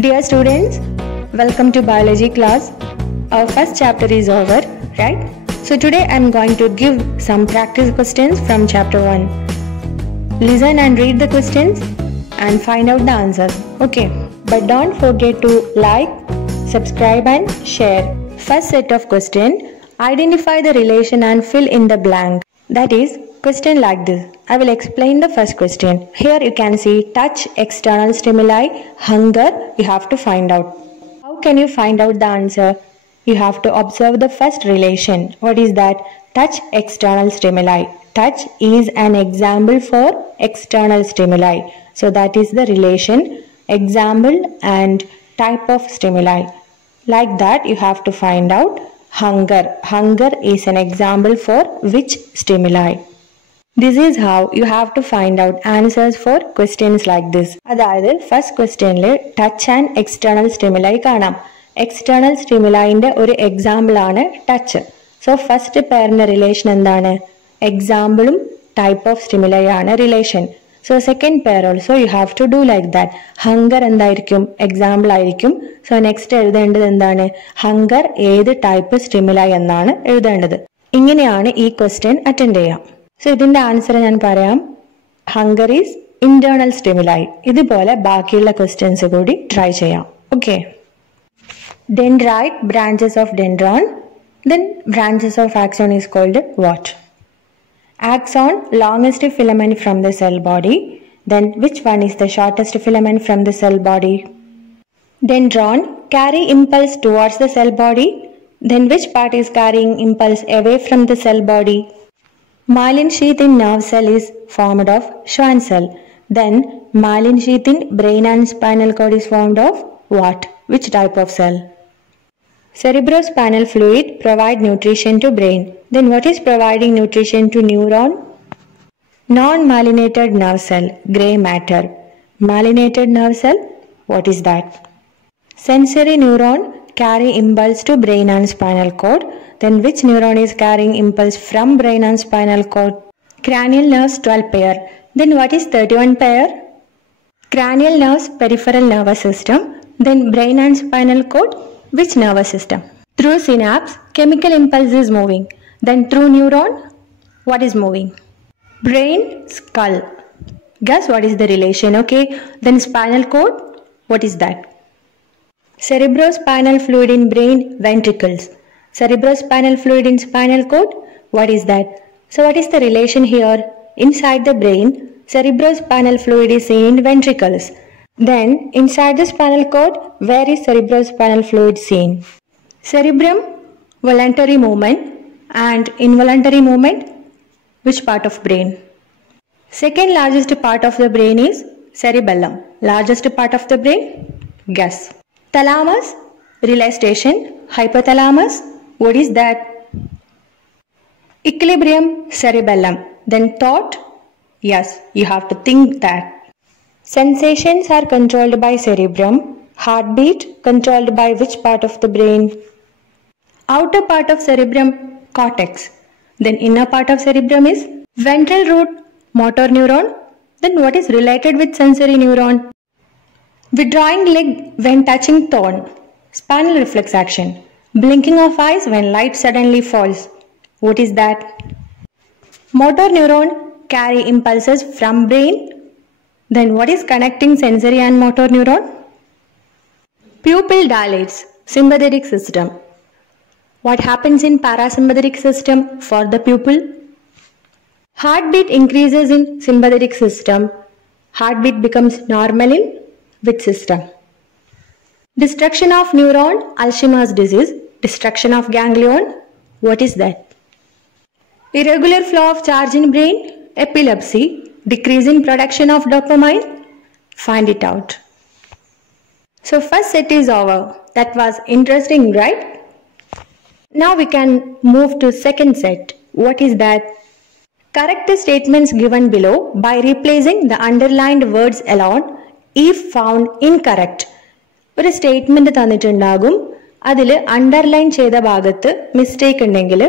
Dear students, welcome to biology class. Our first chapter is over, right? So today I am going to give some practice questions from chapter 1. Listen and read the questions and find out the answers. Okay, but don't forget to like, subscribe and share. First set of questions, identify the relation and fill in the blank. That is, question like this. I will explain the first question. Here you can see touch, external stimuli, hunger. You have to find out. How can you find out the answer? You have to observe the first relation. What is that? Touch, external stimuli. Touch is an example for external stimuli. So that is the relation, example and type of stimuli. Like that you have to find out hunger. Hunger is an example for which stimuli? This is how you have to find out answers for questions like this. അതായത് first ക്വസ്റ്റ്യനിൽ touch and external stimuli കാണാം. External സ്റ്റിമുലൈൻ്റെ ഒരു example ആണ് touch. So first പേരിൻ്റെ relation എന്താണ്? എക്സാമ്പിളും type of stimuli ആണ് relation. So second pair also you have to do like that. Hunger എന്തായിരിക്കും? എക്സാമ്പിൾ ആയിരിക്കും. സോ നെക്സ്റ്റ് എഴുതേണ്ടത് എന്താണ്? ഹങ്കർ ഏത് ടൈപ്പ് സ്റ്റിമുലൈ എന്നാണ് എഴുതേണ്ടത്. ഇങ്ങനെയാണ് ഈ ക്വസ്റ്റ്യൻ അറ്റൻഡ് ചെയ്യാം. സോ ഇതിൻ്റെ ആൻസർ ഞാൻ പറയാം. Hunger is internal stimuli. ഇതുപോലെ ബാക്കിയുള്ള ക്വസ്റ്റ്യൻസ് കൂടി ട്രൈ ചെയ്യാം. Okay. Dendrite, branches of dendron. Then branches of axon is called what? Axon, longest filament from the cell body. Then which one is the shortest filament from the cell body? Dendron, carry impulse towards the cell body. Then which part is carrying impulse away from the cell body? Myelin sheath in nerve cell is formed of Schwann cell. Then myelin sheath in brain and spinal cord is formed of what? Which type of cell? Cerebrospinal fluid provide nutrition to brain. Then what is providing nutrition to neuron? Non-myelinated nerve cell, gray matter. Myelinated nerve cell, what is that? Sensory neuron carry impulse to brain and spinal cord. Then which neuron is carrying impulse from brain and spinal cord? Cranial nerves 12 pair. Then what is 31 pair? Cranial nerves, peripheral nervous system. Then brain and spinal cord, which nervous system? Through synapse, chemical impulse is moving. Then through neuron, what is moving? Brain, skull. Guess what is the relation? Okay. Then spinal cord, what is that? Cerebrospinal fluid in brain, ventricles. Cerebrospinal fluid in spinal cord, what is that? So what is the relation here? Inside the brain, cerebrospinal fluid is seen in ventricles. Then inside the spinal cord, where is cerebrospinal fluid seen? Cerebrum, voluntary movement, and involuntary movement, which part of brain? Second largest part of the brain is cerebellum. Largest part of the brain? Guess. Thalamus, relay station. Hypothalamus, what is that? Equilibrium, cerebellum. Then thought? Yes, you have to think that. Sensations are controlled by cerebrum. Heartbeat controlled by which part of the brain? Outer part of cerebrum, cortex. Then inner part of cerebrum is ventral root, motor neuron. Then what is related with sensory neuron? Withdrawing leg when touching thorn. Spinal reflex action. Blinking of eyes when light suddenly falls. What is that? Motor neuron carry impulses from brain. Then what is connecting sensory and motor neuron? Pupil dilates, sympathetic system. What happens in parasympathetic system for the pupil? Heartbeat increases in sympathetic system. Heartbeat becomes normal in which system? Destruction of neuron, Alzheimer's disease. Destruction of ganglion, what is that? Irregular flow of charge in brain, epilepsy. Decrease in production of dopamine, find it out. So first set is over. That was interesting, right? Now we can move to second set. What is that? Correct the statements given below by replacing the underlined words alone if found incorrect. ഒരു statement തന്നിട്ടുണ്ടാകും, അതിൽ underline ചെയ്ത ഭാഗത്ത് mistake ഉണ്ടെങ്കിൽ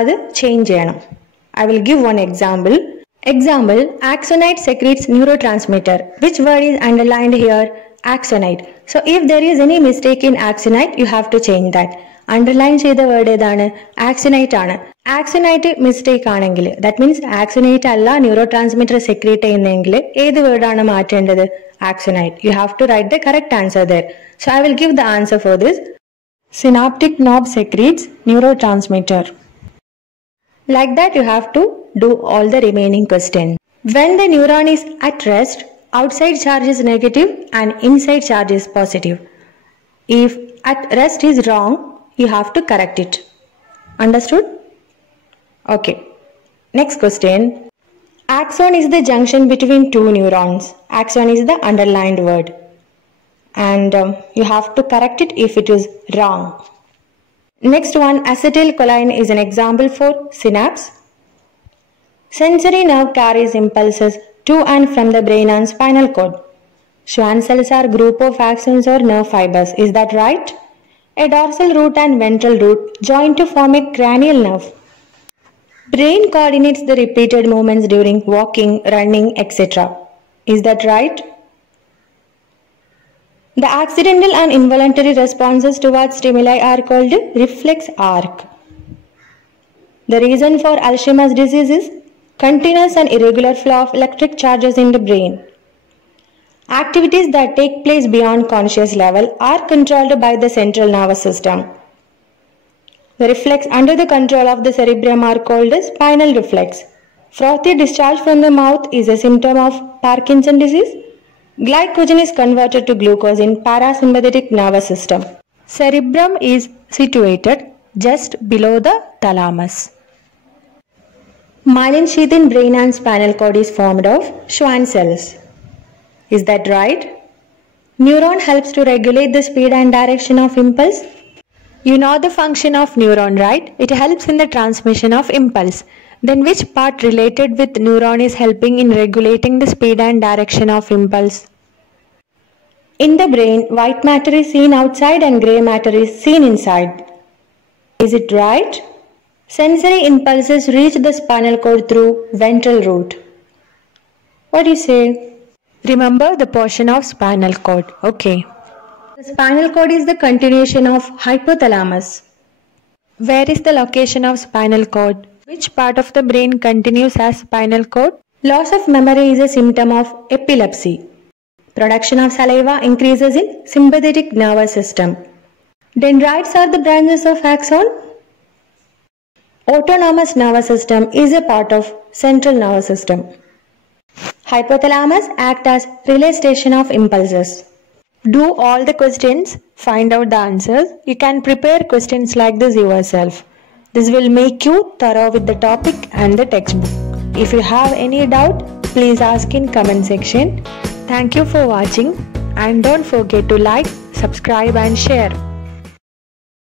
അത് change ചെയ്യണം. I will give one example. Example, axonite secretes neurotransmitter. Which word is underlined here? axonite. So if there is any mistake in axonite, you have to change that. Underline ചെയ്ത word ഏതാണ്? ആക്സനൈറ്റ് ആണ്. ആക്സനൈറ്റ് mistake ആണെങ്കിൽ, that means ആക്സനൈറ്റ് അല്ല neurotransmitter secrete ചെയ്യുന്നതെങ്കിൽ ഏത് വേർഡാണ് മാറ്റേണ്ടത്? ആക്സനൈറ്റ്. You have to write the correct answer there. So I will give the answer for this. Synaptic knob secretes neurotransmitter. Like that, you have to do all the remaining questions. When the neuron is at rest, outside charge is negative and inside charge is positive. If at rest is wrong, you have to correct it. Understood? Okay. Next question. Axon is the junction between two neurons. Axon is the underlined word. And you have to correct it if it is wrong. Next one, acetylcholine is an example for synapse. Sensory nerve carries impulses to and from the brain and spinal cord. Schwann cells are group of axons or nerve fibers. Is that right? A dorsal root and ventral root join to form a cranial nerve. Brain coordinates the repeated movements during walking, running, etc. Is that right? The accidental and involuntary responses towards stimuli are called reflex arc. The reason for Alzheimer's disease is continuous and irregular flow of electric charges in the brain. Activities that take place beyond conscious level are controlled by the central nervous system. The reflex under the control of the cerebrum are called spinal reflex. Frothy discharge from the mouth is a symptom of Parkinson's disease. Glycogen is converted to glucose in parasympathetic nervous system. Cerebrum is situated just below the thalamus. Myelin sheath in brain and spinal cord is formed of Schwann cells. Is that right? Neuron helps to regulate the speed and direction of impulse. You know the function of neuron, right? It helps in the transmission of impulse. Then which part related with neuron is helping in regulating the speed and direction of impulse? In the brain, white matter is seen outside and grey matter is seen inside. Is it right? Sensory impulses reach the spinal cord through ventral root. What do you say? Remember the portion of spinal cord. Okay. The spinal cord is the continuation of hypothalamus. Where is the location of spinal cord? Which part of the brain continues as spinal cord? Loss of memory is a symptom of epilepsy. Production of saliva increases in sympathetic nervous system. Dendrites are the branches of axon. Autonomous nervous system is a part of central nervous system. Hypothalamus act as relay station of impulses. Do all the questions, find out the answers. You can prepare questions like this yourself. This will make you thorough with the topic and the textbook. If you have any doubt, please ask in comment section. Thank you for watching and don't forget to like, subscribe and share.